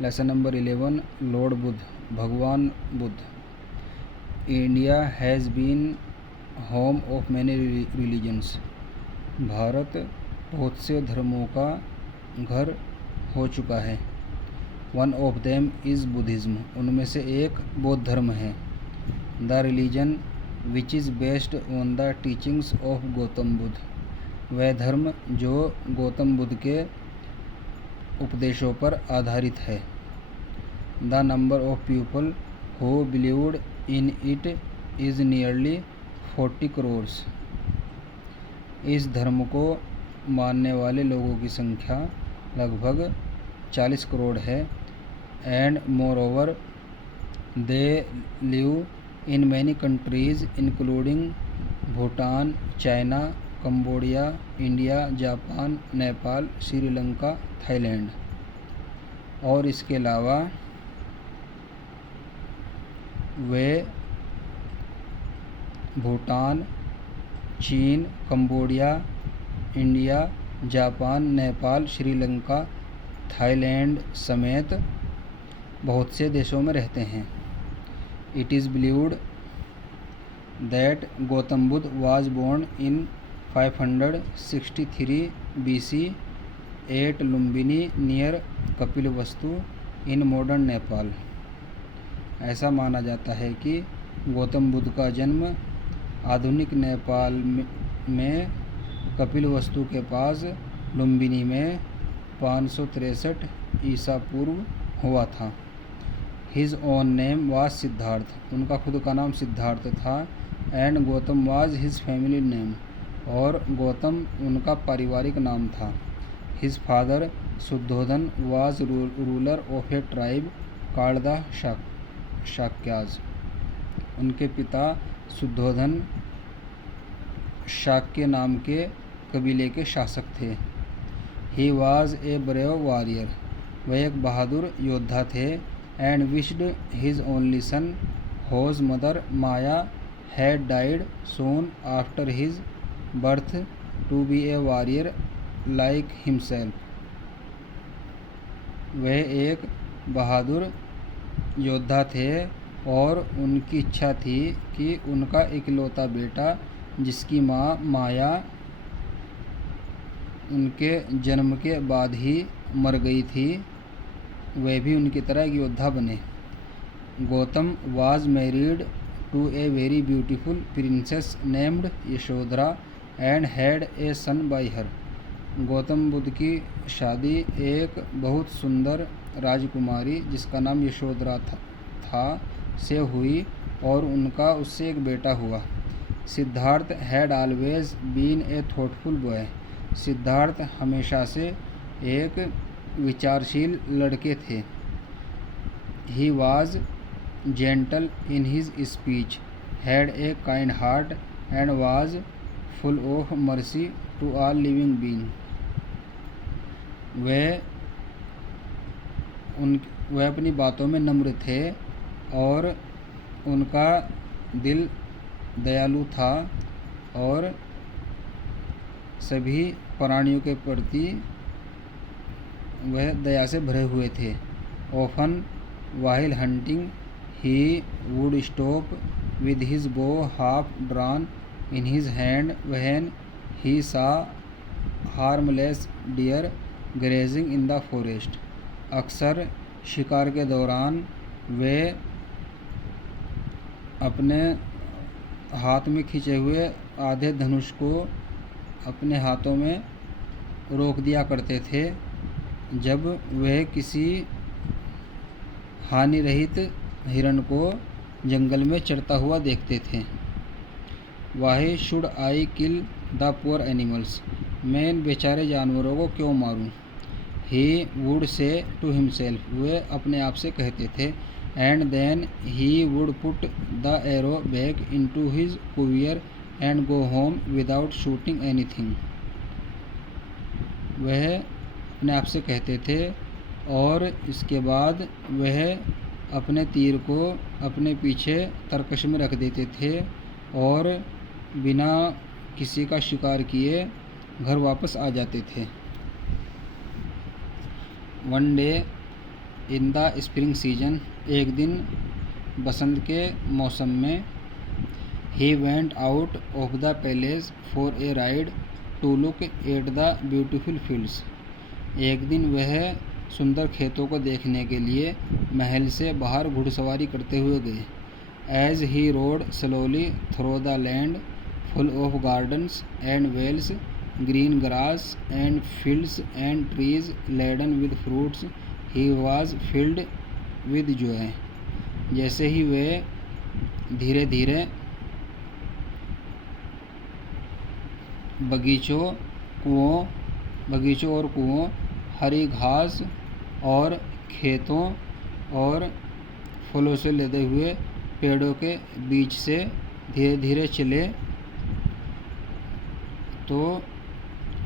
Lesson number 11 lord Buddha, भगवान Buddha. India has been home of many religions, Bharat बहुत से धर्मों का घर हो चुका है। One of them is Buddhism, उनमें से एक बौद्ध धर्म है। The religion which is based on the teachings of Gautam Buddha, वह धर्म जो गौतम बुद्ध के उपदेशों पर आधारित है। The number of people who believed in it is nearly 40 crores, इस धर्म को मानने वाले लोगों की संख्या लगभग 40 करोड़ है। And moreover they live in many countries including Bhutan, China, Cambodia, India, Japan, Nepal, Sri Lanka, Thailand. और इसके अलावा वे भूटान, चीन, Cambodia, India, Japan, Nepal, Sri Lanka, Thailand समेत बहुत से देशों में रहते हैं। It is believed that Gautam Buddha was born in 563 BC at Lumbini near Kapilavastu in modern Nepal. ऐसा माना जाता है कि गौतम बुद्ध का जन्म आधुनिक नेपाल में कपिलवस्तु के पास लुम्बिनी में 563 ईसा पूर्व हुआ था। His own name was Siddhartha, उनका खुद का नाम सिद्धार्थ था। And Gautam was his family name, और गौतम उनका पारिवारिक नाम था। His father Shuddhodana was ruler of a tribe called the Shakyas, उनके पिता शुद्धोधन शाक्य नाम के कबीले के शासक थे। He was a brave warrior, वह एक बहादुर योद्धा थे। And wished his only son whose mother Maya had died soon after his birth to be a warrior like himself, वह एक बहादुर योद्धा थे और उनकी इच्छा थी कि उनका इकलौता बेटा जिसकी माँ माया उनके जन्म के बाद ही मर गई थी, वह भी उनकी तरह एक योद्धा बने। Gautam was married to a very beautiful princess named Yashodhara and had a son by her, Gautam Buddha की शादी एक बहुत सुंदर राजकुमारी जिसका नाम यशोधरा था से हुई और उनका उससे एक बेटा हुआ। Siddhartha had always been a thoughtful boy, Siddhartha हमेशा से एक विचारशील लड़के थे। He was gentle in his speech, had a kind heart and was full of mercy to all living being, वह अपनी बातों में नम्र थे और उनका दिल दयालु था और सभी प्राणियों के प्रति वह दया से भरे हुए थे। Often while hunting he would stop with his bow half drawn in his hand when he saw harmless deer grazing in the forest, अक्सर शिकार के दौरान वे अपने हाथ में खींचे हुए आधे धनुष को अपने हाथों में रोक दिया करते थे जब वह किसी हानि रहित हिरण को जंगल में चरता हुआ देखते थे। Why should I kill the poor animals, मैं इन बेचारे जानवरों को क्यों मारूं। He would say to himself, वे अपने आप से कहते थे। And then he would put the arrow back into his quiver and go home without shooting anything, वह अपने आप से कहते थे और इसके बाद वह अपने तीर को अपने पीछे तरकश में रख देते थे और बिना किसी का शिकार किए घर वापस आ जाते थे। One day in the spring season, एक दिन बसंत के मौसम में, he went out of the palace for a ride to look at the beautiful fields. एक दिन वह सुंदर खेतों को देखने के लिए महल से बाहर घुड़सवारी करते हुए गए। As he rode slowly through the land full of gardens and wells, green grass and fields and trees laden with fruits, he was filled with joy. जैसे ही वे धीरे धीरे बगीचों और कुओं, हरी घास और खेतों और फलों से लदे हुए पेड़ों के बीच से धीरे धीरे चले तो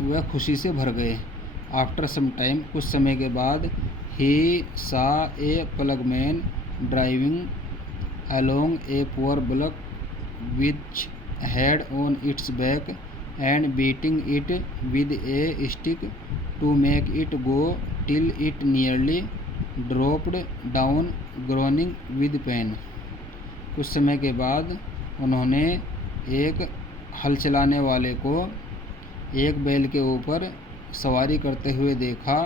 वह खुशी से भर गए। आफ्टर सम टाइम, कुछ समय के बाद, he saw a ploughman driving along a poor bullock which had on its back and beating it with a stick to make it go till it nearly dropped down groaning with pain। कुछ समय के बाद उन्होंने एक हल चलाने वाले को एक बैल के ऊपर सवारी करते हुए देखा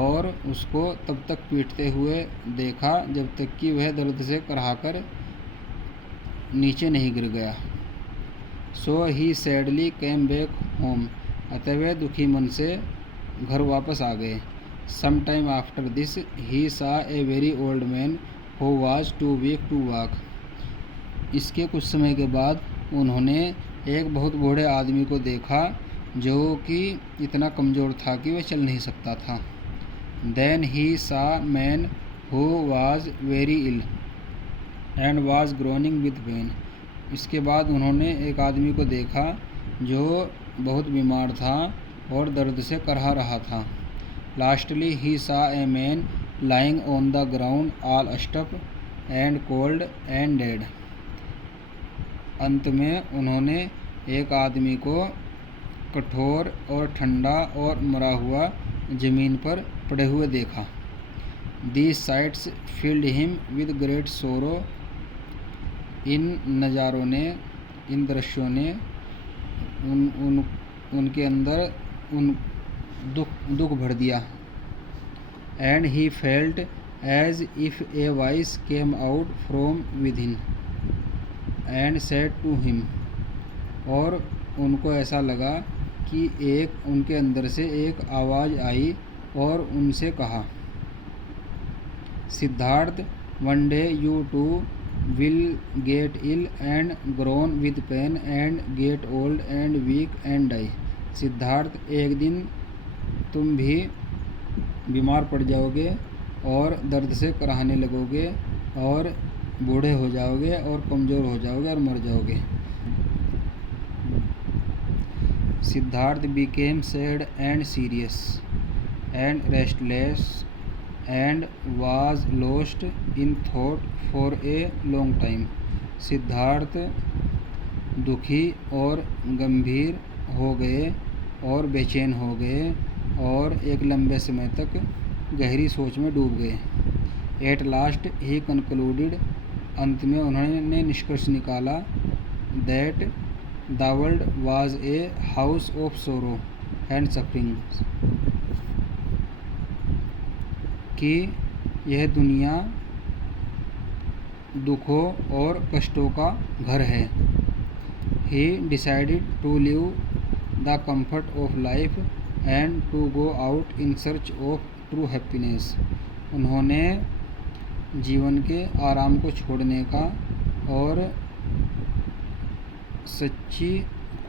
और उसको तब तक पीटते हुए देखा जब तक कि वह दर्द से कराहकर नीचे नहीं गिर गया। So he sadly came back home, अतः वे दुखी मन से घर वापस आ गए। Some time after this, he saw a very old man who was too weak to walk. इसके कुछ समय के बाद उन्होंने एक बहुत बूढ़े आदमी को देखा जो कि इतना कमज़ोर था कि वह चल नहीं सकता था। Then he saw man who was very ill and was groaning with pain. इसके बाद उन्होंने एक आदमी को देखा जो बहुत बीमार था और दर्द से करहा रहा था। Lastly he saw a man lying on the ground all stuff and cold and dead. अंत में उन्होंने एक आदमी को कठोर और ठंडा और मरा हुआ ज़मीन पर पड़े हुए देखा। These sites field him with great सोरो। इन नज़ारों ने, इन दृश्यों ने उनके अंदर दुख भर दिया। And he felt as if a voice came out from within and said to him. और उनको ऐसा लगा कि उनके अंदर से एक आवाज़ आई और उनसे कहा, Siddhartha, one day you too will get ill and groan with pain and get old and weak and die। Siddharth, एक दिन तुम भी बीमार पड़ जाओगे और दर्द से कराहने लगोगे और बूढ़े हो जाओगे और कमज़ोर हो जाओगे और मर जाओगे। Siddharth became sad and serious and restless and was lost in thought for a long time। Siddharth दुखी और गंभीर हो गए और बेचैन हो गए और एक लंबे समय तक गहरी सोच में डूब गए। एट लास्ट ही कंक्लूडेड, अंत में उन्होंने निष्कर्ष निकाला, that the world was a house of sorrow and suffering, कि यह दुनिया दुखों और कष्टों का घर है। He decided to leave the comfort of life and to go out in search of true happiness. उन्होंने जीवन के आराम को छोड़ने का और सच्ची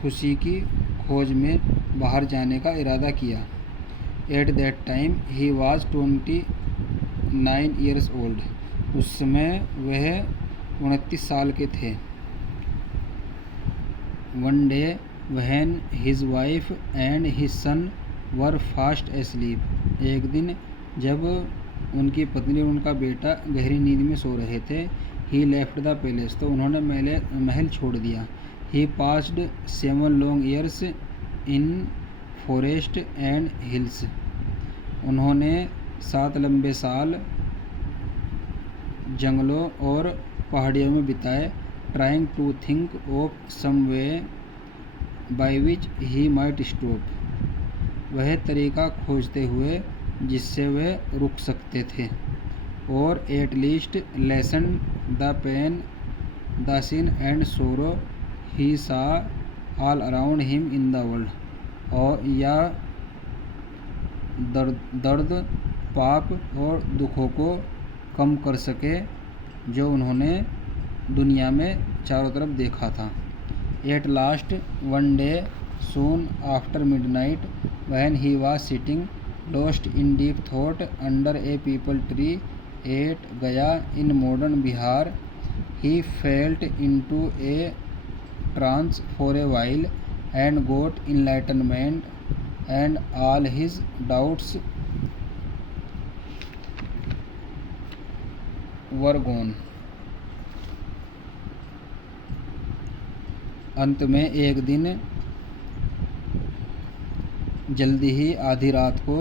खुशी की खोज में बाहर जाने का इरादा किया। At that time he was 29 years old। उस समय वह 29 साल के थे। One day when his wife and his son were fast asleep. एक दिन जब उनकी पत्नी और उनका बेटा गहरी नींद में सो रहे थे, ही लेफ्ट द पैलेस, तो उन्होंने महल छोड़ दिया। He passed 7 long years in forest and hills. उन्होंने 7 लंबे साल जंगलों और पहाड़ियों में बिताए, trying to think of some way by which he might stop. वह तरीका खोजते हुए जिससे वे रुक सकते थे, और at least lessen the pain, the sin and sorrow he saw all around him in the world. और या दर्द, पाप और दुखों को कम कर सके जो उन्होंने दुनिया में चारों तरफ देखा था। At last one day soon after midnight when he was sitting lost in deep thought under a peepal tree at Gaya in modern Bihar, he fell into a trance for a while and got enlightenment, and all his doubts were gone. अंत में एक दिन जल्दी ही आधी रात को,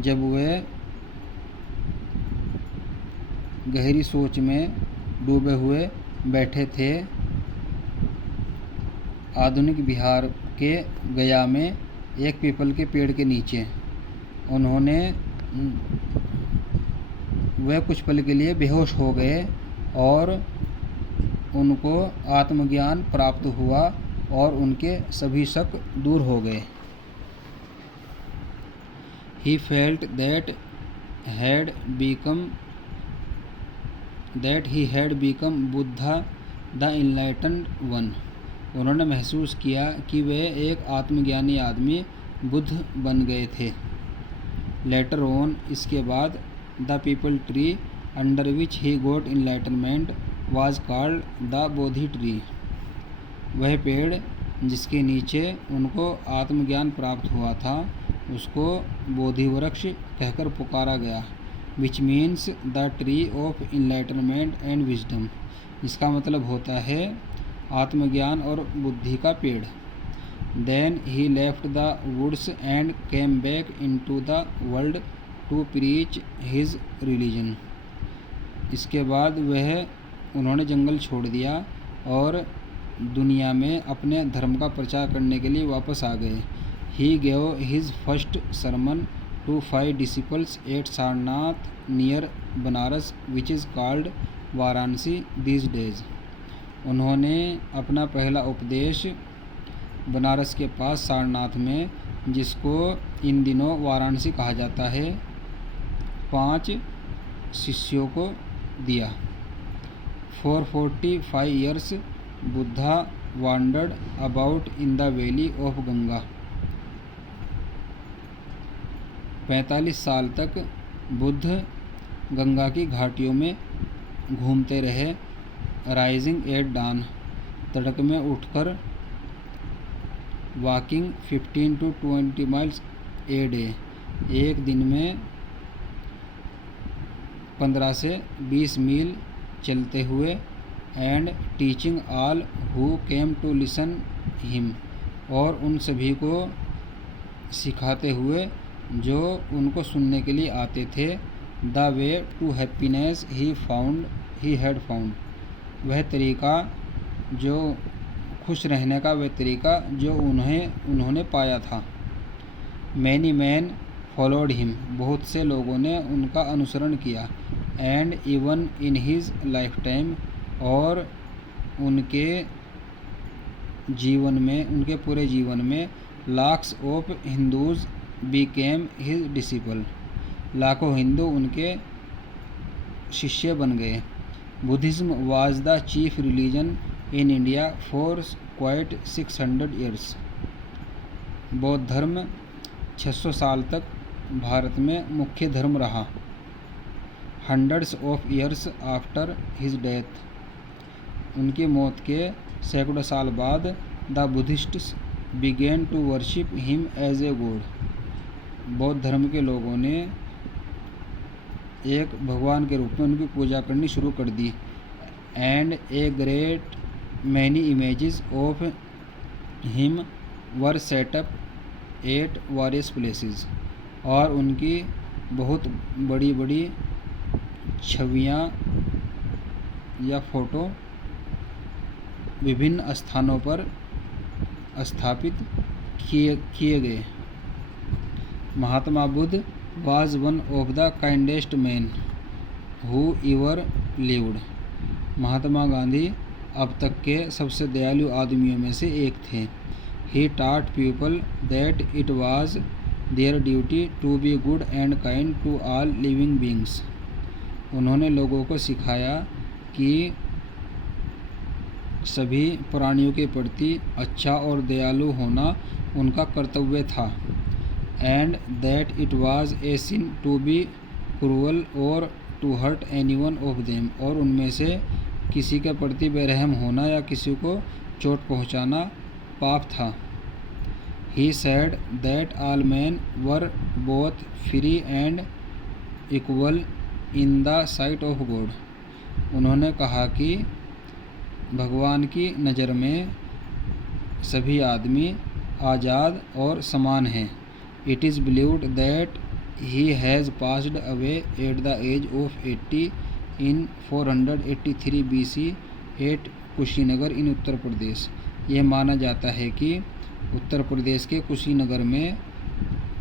जब वे गहरी सोच में डूबे हुए बैठे थे, आधुनिक बिहार के गया में एक पीपल के पेड़ के नीचे, वे कुछ पल के लिए बेहोश हो गए और उनको आत्मज्ञान प्राप्त हुआ और उनके सभी शक दूर हो गए। He felt that he had become Buddha, the enlightened one. उन्होंने महसूस किया कि वे एक आत्मज्ञानी आदमी बुद्ध बन गए थे। लेटर ऑन, इसके बाद, the peepal tree under which he got enlightenment was called the Bodhi tree. वह पेड़ जिसके नीचे उनको आत्मज्ञान प्राप्त हुआ था, उसको बोधि वृक्ष कहकर पुकारा गया। Which means the tree of enlightenment and wisdom. इसका मतलब होता है आत्मज्ञान और बुद्धि का पेड़। Then he left the woods and came back into the world to preach his religion. इसके बाद उन्होंने जंगल छोड़ दिया और दुनिया में अपने धर्म का प्रचार करने के लिए वापस आ गए। He gave his first sermon to 5 disciples at Sarnath near Banaras, which is called Varanasi these days. उन्होंने अपना पहला उपदेश बनारस के पास सारनाथ में, जिसको इन दिनों वाराणसी कहा जाता है, 5 शिष्यों को दिया। For 45 years Buddha wandered about in the valley of Ganga. 45 साल तक बुद्ध गंगा की घाटियों में घूमते रहे। राइजिंग एट डान, तड़क में उठकर। Walking 15 to 20 miles a day, एक दिन में 15 से 20 मील चलते हुए। And teaching all who came to listen him, और उन सभी को सिखाते हुए जो उनको सुनने के लिए आते थे। The way to happiness he had found, वह तरीका जो खुश रहने का, वह तरीका जो उन्होंने पाया था। मैनी मैन फॉलोड हिम, बहुत से लोगों ने उनका अनुसरण किया। And even in his life time, और उनके पूरे जीवन में lakhs of Hindus became his disciple, लाखों हिंदू उनके शिष्य बन गए। Buddhism was the chief religion in India for quite 600 years. बौद्ध धर्म 600 साल तक भारत में मुख्य धर्म रहा। Hundreds of years after his death, उनकी मौत के सैकड़ों साल बाद, the Buddhists began to worship him as a god. बौद्ध धर्म के लोगों ने एक भगवान के रूप में उनकी पूजा करनी शुरू कर दी। And a great many images of him were set up at various places, और उनकी बहुत बड़ी बड़ी छवियाँ या फोटो विभिन्न स्थानों पर स्थापित किए गए। Mahatma Buddha was one of the kindest man who ever lived. Mahatma Gandhi अब तक के सबसे दयालु आदमियों में से एक थे। He taught people that it was their duty to be good and kind to all living beings. उन्होंने लोगों को सिखाया कि सभी प्राणियों के प्रति अच्छा और दयालु होना उनका कर्तव्य था। And that it was a sin to be cruel और to hurt anyone of them. और उनमें से किसी के प्रति बेरहम होना या किसी को चोट पहुंचाना पाप था। He said that all man were both free and equal in the site of God. उन्होंने कहा कि भगवान की नज़र में सभी आदमी आज़ाद और समान हैं। It is believed that he has passed away at the age of 80 in 483 BC at Kushinagar in Uttar Pradesh. यह माना जाता है कि उत्तर प्रदेश के कुशीनगर में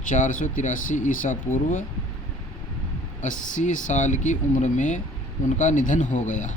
483 ईसा पूर्व 80 साल की उम्र में उनका निधन हो गया।